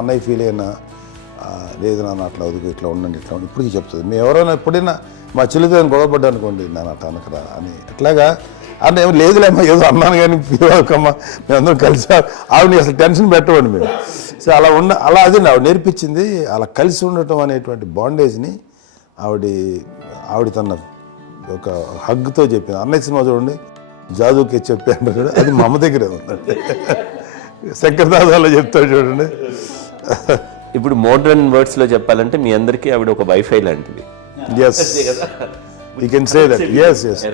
అన్నయ్య ఫీల్ అయినా లేదు నాన్న అట్లా వదుకు ఇట్లా ఉండండి ఇట్లా ఉండి ఇప్పటికీ చెప్తుంది. మేము ఎవరైనా ఎప్పుడైనా మా చెల్లితో గొడవపడ్డా అనుకోండి నాన్న అట్లా అనకరా అని ఎట్లాగా అంటే ఏమో లేదులేమ్మా ఏదో అన్నాను కానీ ఫీల్ అవ్వకమ్మా మేమందరం కలిసి ఆవిడని అసలు టెన్షన్ పెట్టవండి మేము. సో అలా అది ఆవిడ నేర్పించింది. అలా కలిసి ఉండటం అనేటువంటి బాండేజ్ని ఆవిడ తన ఒక హగ్తో చెప్పింది. అన్నయ్య సినిమా చూడండి జాదూకి చెప్పి అంటారు, అది మా అమ్మ దగ్గరే ఉందండి. శంకరదాదాలో చెప్తాడు చూడండి. ఇప్పుడు మోడర్న్ వర్డ్స్లో చెప్పాలంటే మీ అందరికీ ఆవిడ ఒక వైఫై లాంటిది. Yes you can say that. Yes yes.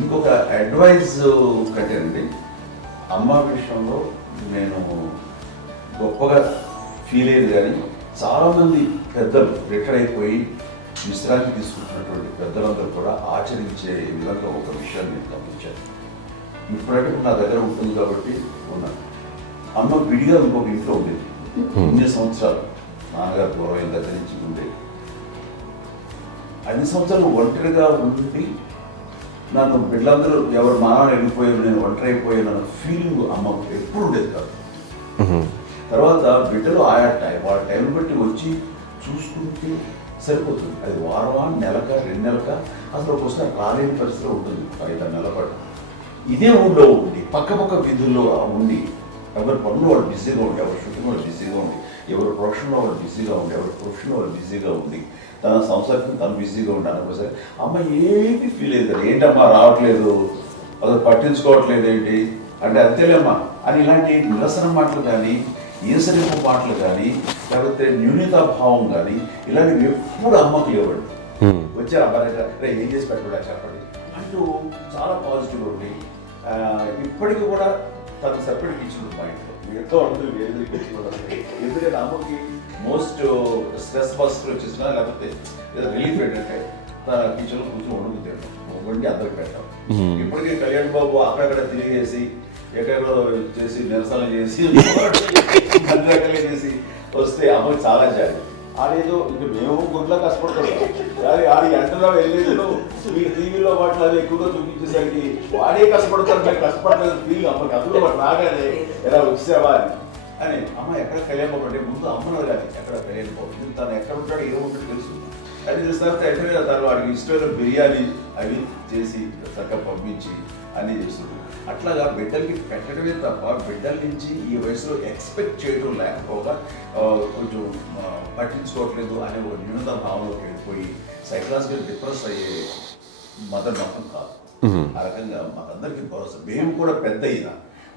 ఇంకొక అడ్వైజ్ కట్టండి, అమ్మ విషయంలో నేను గొప్పగా ఫీల్ అయ్యేది కానీ చాలామంది పెద్దలు రిటైర్ అయిపోయి విశ్రాంతి తీసుకుంటున్నటువంటి పెద్దలందరూ కూడా ఆచరించే విధంగా ఒక విషయాన్ని నేను గమనించాను. ఇప్పుడంటే నా దగ్గర ఉంటుంది కాబట్టి ఉన్నాను. అమ్మ విడిగా ఇంకొక ఇంట్లో ఉండేది. ఇన్ని సంవత్సరాలు నాన్నగారు దూరం దగ్గర నుంచి ఉండేది. 5 సంవత్సరాలు ఒంటరిగా ఉండి నన్ను బిడ్డలందరూ ఎవరు మానవులు వెళ్ళిపోయారు, నేను ఒంటరి అయిపోయాను అన్న ఫీలింగ్ అమ్మ ఎప్పుడు ఉండేది కాదు. తర్వాత బిడ్డలు వాళ్ళ టైం బట్టి వచ్చి చూసుకుంటే సరిపోతుంది. అది వారమా నెలక 2 నెలక అసలు ఒకసారి రాలేని పరిస్థితిలో ఉంటుంది. 5-6 నెలల పాటు ఇదే ఊళ్ళో ఉండి పక్క వీధుల్లో ఉండి ఎవరి పనులు వాళ్ళు బిజీగా ఉండి, ఎవరి షూటింగ్ వాళ్ళు బిజీగా ఉండి, ఎవరి ప్రొఫెషన్లో వాళ్ళు బిజీగా ఉండి, ఎవరి ప్రొఫెషన్లో వాళ్ళు బిజీగా ఉండి, తన సంసారం తను బిజీగా ఉంటాను ఒకసారి అమ్మ ఏమి ఫీల్ అయ్యేది. ఏంటమ్మా రావట్లేదు, అసలు పట్టించుకోవట్లేదు ఏంటి అంటే అంతేలేమ్మా అని ఇలాంటి నిరసన మాటలు కానీ ఈసరింపు మాటలు కానీ లేకపోతే న్యూనతాభావం కానీ ఇలాంటివి ఎప్పుడు అమ్మకు లేవండి. వచ్చారు అబ్బాయి ఏం చేసి పెట్టడా చెప్పండి అంటూ చాలా పాజిటివ్ ఉండి ఇప్పటికీ కూడా తను సపరేట్ కిచెన్ మా ఇంట్లో ఎంతో ఉంటుంది. వేరే కిచెన్ ఎందుకంటే అమ్మకి మోస్ట్ స్ట్రెస్ బస్టర్ వచ్చేసినా లేకపోతే ఏదో రిలీఫ్ ఏంటంటే తన కిచెన్లో కూర్చొని వండి అందరికి పెట్టాం. ఇప్పటికీ కళ్యాణ్ బాబు అక్కడక్కడ తిరిగేసి ఎక్కడెక్కడో చేసి నిరసన చేసి అన్ని రకాలుగా చేసి వస్తే అమ్మకి చాలా జాలి. ఆడేదో ఇంక మేము గుడ్లో కష్టపడుతున్నాం కానీ ఆడి ఎంటలో వెళ్ళేదో మీరు టీవీలో వాటిలో అది ఎక్కువగా చూపించేసరికి వాడే కష్టపడతారు, మేము కష్టపడలేదు ఫీల్ అమ్మకి. అందులో వాడు రాగానే ఎలా వచ్చావా అని అమ్మ ఎక్కడ కళ్యాణ్ బాబు అంటే ముందు అమ్మను కానీ ఎక్కడ కళ్యాణ్ బాబు తను ఎక్కడ ఉంటాడు ఏమో ఉంటాడు తెలుసు. అది చూస్తే ఎక్కడ తను వాడికి ఇష్టమైన బిర్యానీ అవి చేసి చక్కగా పంపించి అన్నీ చేస్తుంది. అట్లాగా బిడ్డలకి పెట్టడమే తప్ప బిడ్డల నుంచి ఈ వయసులో ఎక్స్పెక్ట్ చేయడం లేకపోగా కొంచెం పట్టించుకోవట్లేదు అనే ఒక న్యూనత భావంలోకి వెళ్ళిపోయి సైకలాజికల్ డిప్రెస్ అయ్యే మదర్ మాత్రం కాదు. ఆ రకంగా మాకందరికీ భరోసా. మేము కూడా పెద్ద అయినా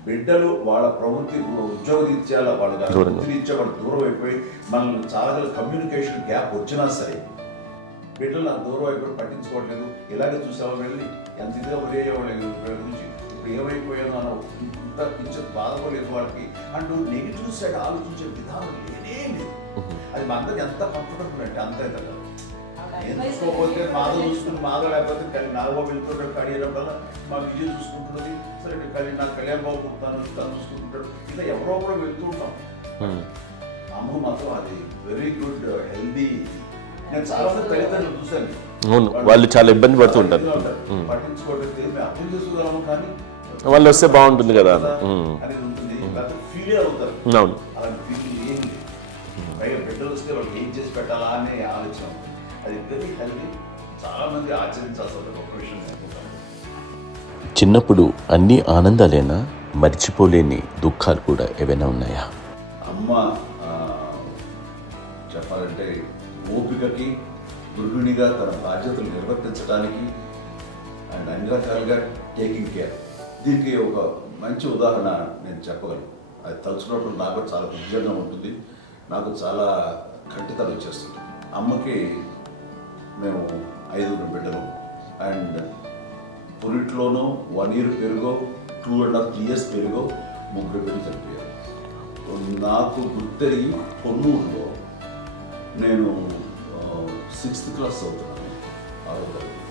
బిడ్డలు వాళ్ళ ప్రవృత్తి ఉద్యోగరీత్యాల వాళ్ళు వృత్తిరీత్యా వాళ్ళు దూరం అయిపోయి మనల్ని చాలా కమ్యూనికేషన్ గ్యాప్ వచ్చినా సరే బిడ్డలు నాకు దూరం అయిపోయి పట్టించుకోవట్లేదు. ఇలాగే చూసేవాళ్ళు వెళ్ళి ఎంత ఇదిగా వదిలేయేవాళ్ళు గురించి ఇప్పుడు ఏమైపోయాను అన్న ఇంత కొంచెం బాధపడలేదు వాళ్ళకి అంటూ నెగిటివ్ సైడ్ ఆలోచించే విధానం లేనే లేదు. అది మా అందరికి ఎంత కంఫర్టబుల్ అంటే అంత కదా. చూసుకోకపోతే మాధవ చూసుకుని మాధవ లేకపోతే నాగబాబు వెళ్తుంటాడు కడియడం వల్ల మా విజయం చూసుకుంటున్నది. సరే నాకు కళ్యాణ్ బాబు తను చూసుకుంటుంటాడు. ఇలా ఎవరో కూడా వెళ్తూ ఉంటాం. అమ్మ మాత్రం అది వెరీ గుడ్ హెల్దీ. నేను చాలా మంది తల్లిదండ్రులు చూశాను, వాళ్ళు చాలా ఇబ్బంది పడుతూ ఉంటారు. పట్టించుకోవట్లేదు మేము అర్థం చేసుకోగలము కానీ వాళ్ళు వస్తే బాగుంటుంది కదా అనేది ఉంటుంది. ఫీల్ అవుతారు. అలాంటి ఫీల్ ఏం లేదు. పైగా బిడ్డలు వస్తే వాళ్ళకి ఏం చేసి పెట్టాలా అనే ఆలోచన. అది వెరీ హెల్దీ. చాలా మంది ఆచరించాల్సిన గొప్ప విషయం అనుకుంటాను. చిన్నప్పుడు అన్ని ఆనందాలేనా, మర్చిపోలేని దుఃఖాలు కూడా ఏవైనా ఉన్నాయా? అమ్మ చెప్పాలంటే ఓపికకి గృహిణిగా తన బాధ్యతలు నిర్వర్తించడానికి అండ్ అన్ని రకాలుగా టేకింగ్ కేర్. దీనికి ఒక మంచి ఉదాహరణ నేను చెప్పగలను. అది తలుచుకున్నప్పుడు నాకు చాలా ఉద్యోగంగా ఉంటుంది, నాకు చాలా కంటితలు వచ్చేస్తుంది. అమ్మకి మేము 5 బిడ్డలు అండ్ పురిట్లోనూ 1 year పెరుగో 2.5 years పెరుగో 3 బిడ్డలు చనిపోయారు. నాకు గుర్తెరిగి పొన్నూరులో నేను 6th class చదువుతున్నాను, 6వ తరగతి.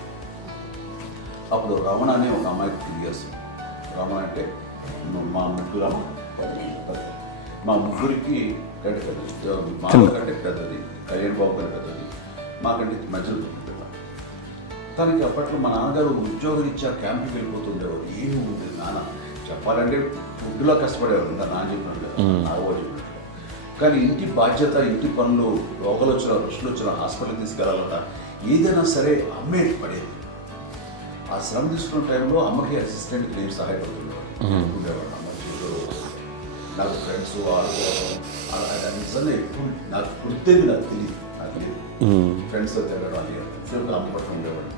అప్పుడు రమణ అనే ఒక అమ్మాయికి 3 years. రమణ అంటే మా ముగ్గురు మా ముగ్గురికి కంటే పెద్దది, మా కంటే పెద్దది, కళ్యాణ్ బాబు కంటే పెద్దది, మాకంటే మధ్యలో పిల్ల. తనకి అప్పట్లో మా నాన్నగారు ఉద్యోగరీత్యా క్యాంపుకి వెళ్ళిపోతుండేవారు. ఏమి ఉంది నాన్న చెప్పాలంటే ఫుడ్లో కష్టపడేవారు ఇంకా నా చెప్పినట్టు నా ఊరు చెప్పినట్టు. కానీ ఇంటి బాధ్యత, ఇంటి పనులు, రోగాలు వచ్చిన రుచులు వచ్చిన హాస్పిటల్కి తీసుకెళ్ళాలన్నా ఏదైనా సరే అమ్మే పడేది. ఆ శ్రమ తీసుకున్న టైంలో అమ్మకి అసిస్టెంట్కి నేను సహాయపడుతుండేవాడు. అమ్మ నాకు ఫ్రెండ్స్ ఆడుకోవడం అది నిజంగా ఎప్పుడు నాకు గుర్తేది, నాకు తెలియదు. ఫ్రెండ్స్తో తిరగడం అది సేపు అమ్మ పట్ల ఉండేవాడు.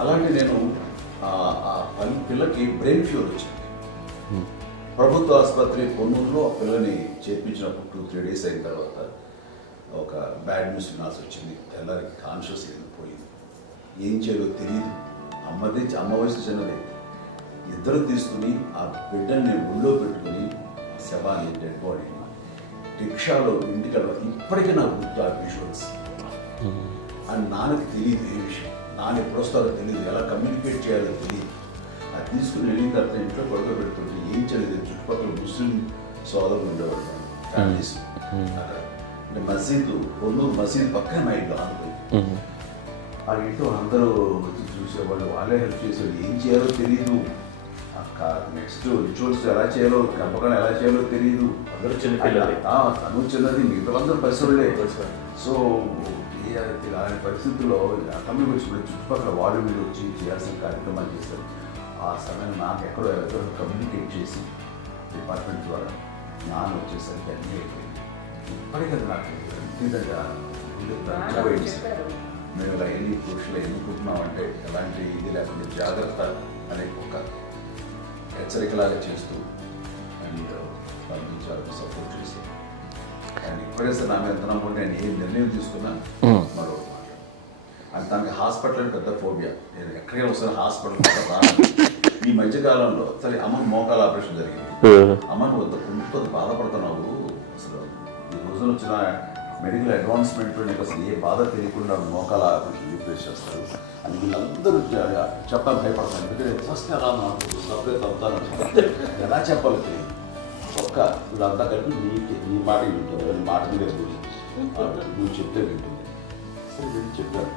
అలాంటి నేను ఆ పిల్లకి బ్రెయిన్ ఫ్యూర్ వచ్చింది. ప్రభుత్వ ఆసుపత్రి పొన్నూరులో ఆ పిల్లని చేర్పించినప్పుడు 2-3 days అయిన తర్వాత ఒక బ్యాడ్ న్యూస్ వినాల్సి వచ్చింది. తెల్లారికి కాన్షియస్ పోయింది. ఏం చేయాలో తెలియదు. అమ్మ వయసు చిన్నది. ఇద్దరు తీసుకుని ఆ బిడ్డల్ని ఒళ్ళో పెట్టుకుని శవాన్ని, డెడ్ బాడీని రిక్షాలో ఇంటికి వెళ్ళడం ఇప్పటికీ నాకు గుర్తు ఆ విజువల్స్. అని నాన్నకి తెలియదు ఏ విషయం. నాన్న ఎప్పుడు వస్తారో తెలియదు, ఎలా కమ్యూనికేట్ చేయాలో తెలియదు. అది తీసుకుని వెళ్ళిన తర్వాత ఇంట్లో గొడవ పెడుతుంటే ఏం చేయలేదు. చుట్టుపక్కల ముస్లిం సోదరులు ఉండేవాళ్ళు, ఫ్యామిలీస్. అంటే మసీదు, పొన్నూరు మసీదు పక్కనే మా ఇంట్లో ఆనుకుంది. ఆ ఇంట్లో అందరూ వచ్చి చూసేవాళ్ళు, వాళ్ళే హెల్ప్ చేసేవాళ్ళు. ఏం చేయాలో తెలియదు. నెక్స్ట్ రిచువల్స్ ఎలా చేయాలో, కంపకం ఎలా చేయాలో తెలియదు. అందరూ చిన్నపిల్లలే. తను చిన్నది, మిగతా అందరూ పరిసరులే. సో అలాంటి పరిస్థితుల్లో కమ్యూనిటీ వచ్చి చుట్టుపక్కల వాళ్ళు మీరు వచ్చి చేయాల్సిన కార్యక్రమాలు చేస్తారు. ఆ సమయం నాకు ఎక్కడో కమ్యూనికేట్ చేసి డిపార్ట్మెంట్ ద్వారా నాన్న వచ్చేసరికి అన్నీ అయిపోయింది. ఇప్పటికీ నాకు ఎందుకంటే మేము ఇలా ఎన్ని పురుషులు ఎన్నుకుంటున్నామంటే ఎలాంటి ఇది లేకుండా జాగ్రత్త అనే ఒక హెచ్చరికలాగా చేస్తూ అండ్ పంపించాలని సపోర్ట్ చేసి అండ్ ఇప్పుడైతే నా మీద ఎంత నమ్ముకుంటే నేను ఏ నిర్ణయం తీసుకున్నా మరో అండ్ తనకి హాస్పిటల్ పెద్ద ఫోబియా. నేను ఎక్కడికైనా ఒకసారి హాస్పిటల్ ఈ మధ్యకాలంలో సరే అమ్మకి మోకాల ఆపరేషన్ జరిగింది. అమ్మను కొంత బాధపడుతున్నావు, అసలు ఈ రోజున వచ్చిన మెడికల్ అడ్వాన్స్మెంట్లో నీకు అసలు ఏ బాధ తెలియకుండా మోకాల ఆపరేషన్ రీప్లేస్ చేస్తారు అని వీళ్ళందరూ చెప్పాలని భయపడతాను. ఎందుకంటే ఫస్ట్ ఎలా నాకు సపరేట్ అవుతాను, ఎలా చెప్పాలి తెలియదు. ఒక్క వీళ్ళంతా కలిపి నీ మాట వింటుంది, ఎవరి మాట మీద నువ్వు చెప్తే వింటుంది. సరే నేను చెప్పాను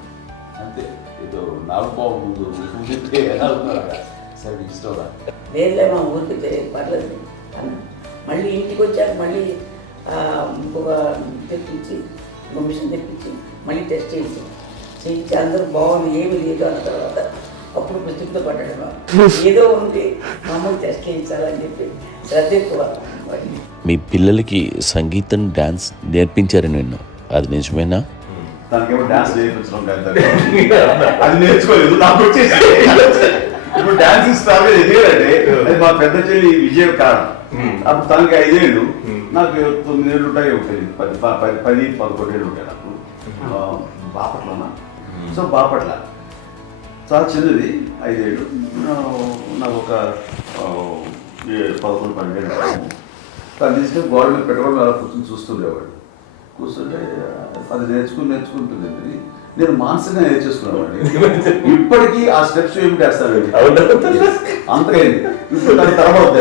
అంతే. ఏదో నాలుగు పావు ముందు చెప్తే ఎలా ఉన్నారా, సరే ఇష్టం రా లేదులే మా ఊరికి పర్లేదు అన్న. మళ్ళీ ఇంటికి వచ్చాక మళ్ళీ ఇంకొక తెప్పించి, ఇంకో మిషన్ తెప్పించి మళ్ళీ టెస్ట్ చేయించి అందరూ బాగుంది, ఏమీ లేదు అన్న తర్వాత అప్పుడు పుస్తకంతో పడ్డాడు. ఏదో ఉంది మా అమ్మకి టెస్ట్ చేయించాలని చెప్పి శ్రద్ధ ఎక్కువ. మీ పిల్లలకి సంగీతం, డాన్స్ నేర్పించారని విన్నాం, అది నిజమేనా? దానికేమో డాన్స్ నేర్పించడం అది నేర్చుకోలేదు, నాకు వచ్చేసి ఇప్పుడు డాన్స్ స్టార్ ఎదిగారంటే అది మా పెద్ద చెల్లి విజయం కారణం. అప్పుడు తనకి 5 ఏళ్ళు, నాకు 9 ఏళ్ళు ఉంటాయి, తెలియదు 10-11 ఏళ్ళు ఉంటాయి నాకు. బాపట్లనా, సో బాపట్ల చాలా చిన్నది, 5 ఏళ్ళు. నాకు ఒక 11-12 ఏళ్ళు. తను తీసుకొని గోడ మీద పెట్టుకోవడం అలా కూర్చొని చూస్తుండేవాడు. కూర్చుంటే అది నేర్చుకుంటుంది. నేను మానసికంగా నేర్చేసుకున్నామండి. ఇప్పటికీ ఆ స్టెప్స్ ఏమిటి వేస్తాను అంతకైంది. ఇప్పుడు దాని తర్వాత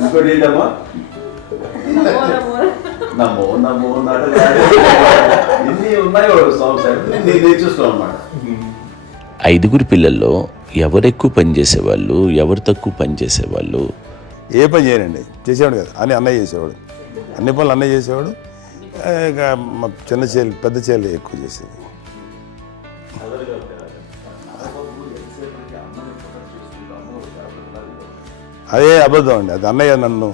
ఇంకోటి ఏంటమ్మా, నమ్మో నమ్మో ఎన్ని ఉన్నాయో సాంగ్స్ నేను నేర్చేస్తున్నాను అన్నమాట. 5 పిల్లల్లో ఎవరెక్కువ పని చేసేవాళ్ళు, ఎవరు తక్కువ పని చేసేవాళ్ళు? ఏ పని చేయనండి, చేసేవాడు కదా అని అన్నయ్య చేసేవాడు. అన్ని పనులు అన్నయ్య చేసేవాడు. ఇక మా చిన్న చెల్లి, పెద్ద చెల్లి ఎక్కువ చేసేది. అదే అబద్ధం అండి, అది అన్నయ్య నన్ను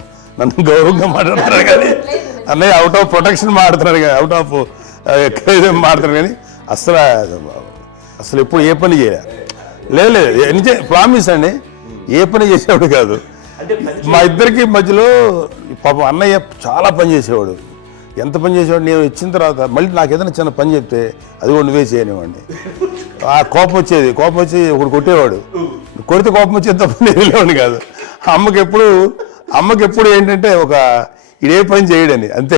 గౌరవంగా మాట్లాడుతున్నాడు కానీ అన్నయ్య అవుట్ ఆఫ్ ప్రొటెక్షన్ మాట్లాడుతున్నాడు కానీ, అవుట్ ఆఫ్ మాట్లాడుతున్నాడు కానీ అసలు ఎప్పుడు ఏ పని చేయలే. లేదు ప్రామిస్ అండి, ఏ పని చేసేవాడు కాదు. మా ఇద్దరికి మధ్యలో పాపం అన్నయ్య చాలా పని చేసేవాడు. ఎంత పని చేసేవాడు, నేను ఇచ్చిన తర్వాత మళ్ళీ నాకు ఏదైనా చిన్న పని చెప్తే అది కూడా నువ్వే చేయనివ్వండి. ఆ కోపం వచ్చేది, కోపం వచ్చి ఒకడు కొట్టేవాడు. కొడితే కోపం వచ్చేది తప్ప నేను వెళ్ళేవాడిని కాదు. అమ్మకి ఎప్పుడు ఏంటంటే ఒక ఇదే పని చేయడని అంతే.